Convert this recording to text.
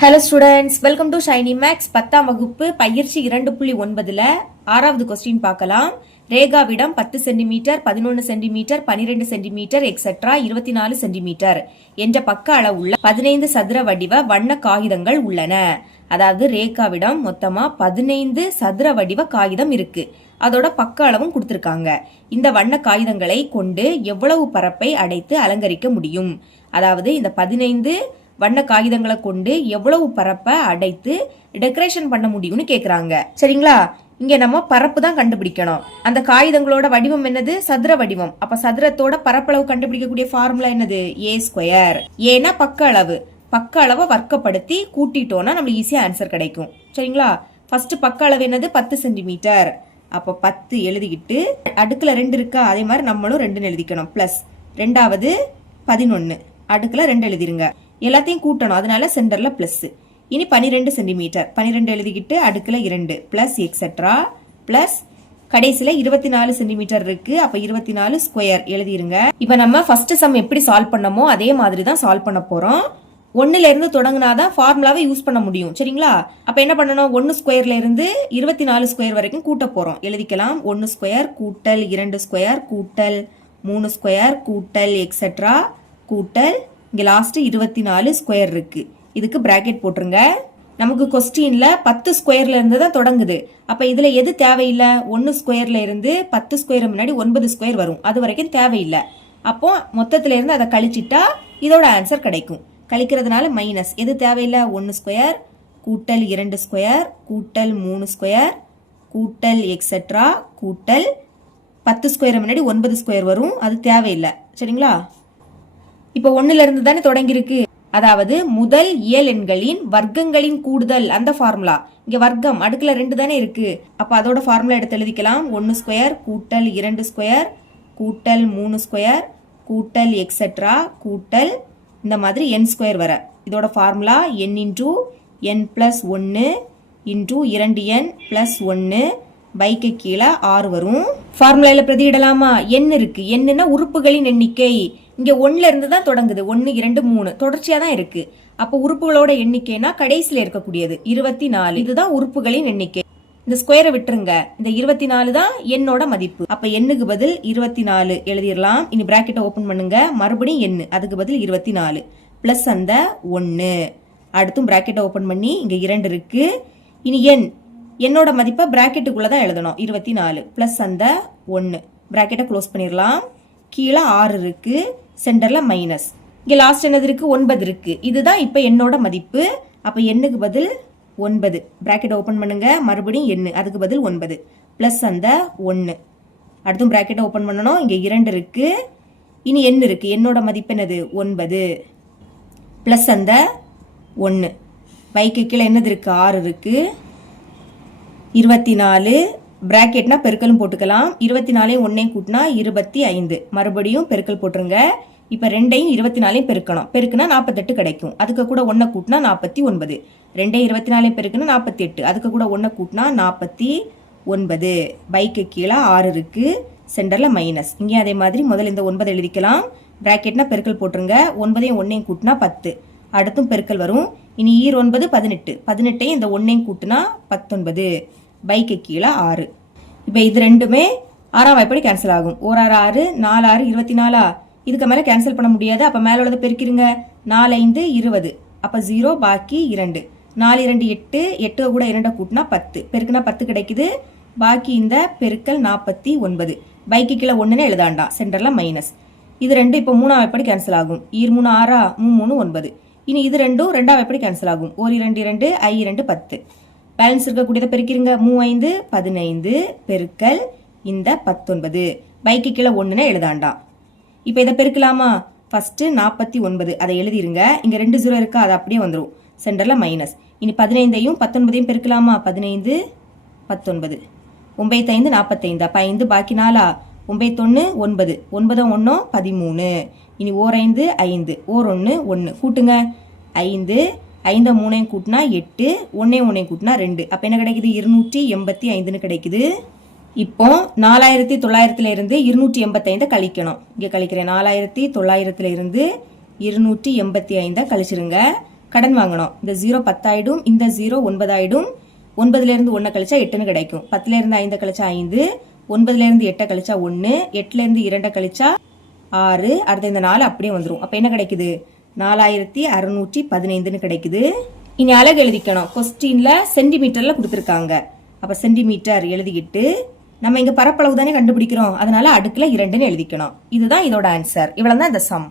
Hello students, welcome to Shiny Maths. 10ஆம் வகுப்பு பயிற்சி 2.9ல 6வது கொஸ்டின் பார்க்கலாம். ரேகாவிடம் 10 centimetre, 11 centimetre, 12 centimetre etcetera 24 centimetre என்ற பக்க அளவுள்ள 15 சதுர வடிவ வண்ண காகிதங்கள் உள்ளன. அதாவது ரேகாவிடம் மொத்தமா 15 சதுர வடிவ காகிதம் இருக்கு. அதோட பக்க அளவும் கொடுத்திருக்காங்க. இந்த வண்ண காகிதங்களை கொண்டு எவ்வளவு பரப்பை அடைத்து அலங்கரிக்க முடியும்? அதாவது இந்த 15 வண்ண காகிதங்களை கொண்டு எவ்வளவு பரப்பை அடைத்து டெக்கரேஷன் பண்ண முடியும்னு கேக்குறாங்க. சரிங்களா? இங்க நம்ம பரப்பு தான் கண்டுபிடிக்கணும். அந்த காகிதங்களோட வடிவம் என்னது? சதுர வடிவம். அப்ப சதுரத்தோட பரப்பளவு கண்டுபிடிக்கக்கூடிய ஃபார்முலா என்னது? ஏ ஸ்கொயர். ஏன்னா பக்க அளவு. பக்க அளவை வர்க்கப்படுத்தி கூட்டிட்டோம்னா நம்மளுக்கு ஈஸியா ஆன்சர் கிடைக்கும். சரிங்களா? ஃபர்ஸ்ட் பக்க அளவு என்னது? 10 சென்டிமீட்டர். அப்ப 10 எழுதிக்கிட்டு அடுக்குல 2 இருக்கா, அதே மாதிரி நம்மளும் 2 எழுதிக்கணும். பிளஸ் ரெண்டாவது 11 அடுக்குல 2 எழுதிருங்க. எல்லாத்தையும் கூட்டணும், அதனால சென்டர்ல பிளஸ். இனி 12 சென்டிமீட்டர் 12 எழுதிக்கிட்டு அடுக்குல 2 பிளஸ் எக்ஸெட்ரா பிளஸ் கடைசியில 24 சென்டிமீட்டர் இருக்கு. அப்ப 24 ஸ்கொயர் எழுதிருங்க. இப்ப நம்ம ஃபர்ஸ்ட் சம் எப்படி சால்வ் பண்ணமோ அதே மாதிரி தான் சால்வ் பண்ண போறோம். 1ல இருந்து தொடங்கினாதான் ஃபார்முலாவை யூஸ் பண்ண முடியும். சரிங்களா? அப்ப என்ன பண்ணணும்? 1 ஸ்கொயர்ல இருந்து 24 ஸ்கொயர் வரைக்கும் கூட்ட போறோம். எழுதிக்கலாம். 1 ஸ்கொயர் கூட்டல் 2 ஸ்கொயர் கூட்டல் 3 ஸ்கொயர் கூட்டல் எக்ஸெட்ரா கூட்டல் இங்க லாஸ்ட் 24 ஸ்கொயர் இருக்கு. இதுக்கு பிராக்கெட் போட்டுருங்க. நமக்கு கொஸ்டின்ல 10 ஸ்கொயர்ல இருந்து தான் தொடங்குது. அப்ப இதுல எது தேவையில்லை? 1 ஸ்கொயர்ல இருந்து 10 ஸ்கொயர் முன்னாடி 9 ஸ்கொயர் வரும். அது வரைக்கும் தேவையில்லை. அப்போ மொத்தத்துல இருந்து அதை கழிச்சிட்டா இதோட ஆன்சர் கிடைக்கும். கழிக்கிறதுனால மைனஸ். எது தேவையில்லை? 1 ஸ்கொயர் கூட்டல் 2 ஸ்கொயர் கூட்டல் 3 ஸ்கொயர் கூட்டல் எக்ஸெட்ரா கூட்டல் 10 ஸ்கொயர் முன்னாடி 9 ஸ்கொயர் வரும். அது தேவையில்லை. சரிங்களா? இப்ப 1ல இருந்து தானே தொடங்கி இருக்கு. அதாவது முதல் இயல் எண்களின் வர்க்கங்களின் கூடுதல், அந்த ஃபார்முலா. இங்க வர்க்கம் அடுக்குல 2 தானே இருக்கு. அப்ப அதோட ஃபார்முலா எடுத்து எழுதிக்கலாம். 1 ஸ்கொயர் கூட்டல் 2 ஸ்கொயர் கூட்டல் 3 ஸ்கொயர் கூட்டல் எக்ஸெட்ரா கூட்டல் இந்த மாதிரி n ஸ்கொயர் வர. இதோட formula n into n plus 1 into 2n plus 1 bike கீழே 6 வரும். ஃபார்முலால பிரதியிடலாமா? n இருக்கு. என்னன்னா உறுப்புகளின் எண்ணிக்கை. இங்க 1ல இருந்து தான் தொடங்குது. 1 2 3 தொடர்ச்சியா தான் இருக்கு. அப்ப உறுப்புகளோட எண்ணிக்கைனா கடைசியில இருக்கக்கூடியது 24. இதுதான் உறுப்புகளின் எண்ணிக்கை. இந்த ஸ்கொயரை விட்டுருங்க. இந்த 24 தான் என்னோட மதிப்பு. அப்ப எண்ணுக்கு பதில் 24 எழுதிடலாம். இனி பிராக்கெட்டை ஓபன் பண்ணுங்க. மறுபடியும் எண்ணு, அதுக்கு பதில் 24 பிளஸ் அந்த 1. அடுத்தும் பிராக்கெட்டை ஓபன் பண்ணி இங்க 2 இருக்கு. இனி என்னோட மதிப்பை பிராக்கெட்டுக்குள்ளதான் எழுதணும். 24 பிளஸ் அந்த 1. பிராக்கெட்டை க்ளோஸ் பண்ணிடலாம். கீழே 6 இருக்கு. சென்டர்ல மைனஸ். இங்க லாஸ்ட் என்னது இருக்கு? 9 இருக்கு. இதுதான் இப்ப என்னோட மதிப்பு. அப்ப எண்ணுக்கு பதில் 9. பிராக்கெட் ஓபன் பண்ணுங்க. மறுபடியும் எண்ணு, அதுக்கு பதில் 9 பிளஸ் அந்த 1. அடுத்தும் பிராக்கெட் ஓபன் பண்ணணும். இங்க 2 இருக்கு. இனி எண் இருக்கு. என்னோட மதிப்பு என்னது? 9 பிளஸ் அந்த 1. பைக்கு கீழே என்னது இருக்கு? 6 இருக்கு. 24 பிராக்கெட்னா பெருக்கலும் போட்டுக்கலாம். 24 1 கூட்டினா 25. மறுபடியும் பெருக்கல் போட்டுருங்க. இப்ப 2ஐயும் 24 பெருக்கணும். பெருக்குனா 48 கிடைக்கும். அதுக்கு கூட 1 கூட்டினா 49. 2ஐயும் 24 பெருக்குனா 48. அதுக்கு கூட 1 கூட்டினா 49. பைக்கு கீழே 6 இருக்கு. சென்டர்ல மைனஸ். இங்கே அதே மாதிரி முதல்ல இந்த 9 எழுதிக்கலாம். பிராக்கெட்னா பெருக்கல் போட்டுருங்க. 9ஐயும் 1 கூட்டினா 10. அடுத்தும் பெருக்கல் வரும். இனி 9 18. 18ஐயும் இந்த 1 கூட்டினா 19. பைக்கு கீழே 6. இப்ப இது ரெண்டுமே 6ஆம் வாய்ப்படி கேன்சல் ஆகும். 1 6 4 6 24. இதுக்கு மேல கேன்சல் பண்ண முடியாது. அப்ப மேல உள்ளதை பெருக்கிருங்க. 4 5 20. அப்ப 0 பாக்கி 2. 4 2 8. 8 கூட 2 கூட்டினா 10. பெருக்குனா 10 கிடைக்குது. பாக்கி இந்த பெருக்கல் 49. பைக்கு கீழே 1 எழுதாண்டாம். சென்டர்ல மைனஸ். இது ரெண்டு இப்ப 3ஆம் வாய்ப்படி கேன்சல் ஆகும். 3 6 3 9. இனி இது ரெண்டும் 2ஆம் வாய்ப்படி கேன்சல் ஆகும். 1 2 2 I 2 10. பேலன்ஸ் இருக்கக்கூடியதை பெருக்கிருங்க. 3 5 15 பெருக்கல் இந்த 19. பைக்கு கீழே 1 எழுதாண்டாம். இப்ப இதை பெருக்கலாமா? ஃபர்ஸ்ட் 49 அதை எழுதிருங்க. இங்க 2 0 இருக்கா, அது அப்படியே வந்துடும். சென்டர்ல மைனஸ். இனி 15ஐயும் 19ஐயும் பெருக்கலாமா? 15 19 9 5 45. அப்ப 5 பாக்கி 4. 9 1 9. 9 1 13. இனி 1 5 5 1 1 கூட்டுங்க. 5 5 3 கூட்டினா 8. 1 1 கூட்டினா 2. அப்ப என்ன கிடைக்குது? 285 கிடைக்குது. இப்போ 4900 இருந்து 285 கழிக்கணும். இங்க கழிக்கிறேன். 4900 இருந்து 285 கழிச்சிருங்க. கடன் வாங்கணும். இந்த 0 10 ஆயிடும், இந்த 0 9 ஆயிடும். 9ல இருந்து 1 கழிச்சா 8ன்னு கிடைக்கும். 10ல இருந்து 5 கழிச்சா 5, 9ல இருந்து 8 கழிச்சா 1, 8ல இருந்து 2 கழிச்சா 6, அடுத்த இந்த 4 அப்படியே வந்துடும். அப்ப என்ன கிடைக்குது? 4615ன்னு கிடைக்குது. இனி அலகு எழுதிக்கணும். கொஸ்டின்ல சென்டிமீட்டர்ல கொடுத்துருக்காங்க. அப்ப சென்டிமீட்டர் எழுதிக்கிட்டு நம்ம இங்க பரப்பளவு தானே கண்டுபிடிக்கிறோம், அதனால அடுக்குல 2ன்னு எழுதிக்கணும். இதுதான் இதோட ஆன்சர். இவ்வளவுதான் இந்த சம்.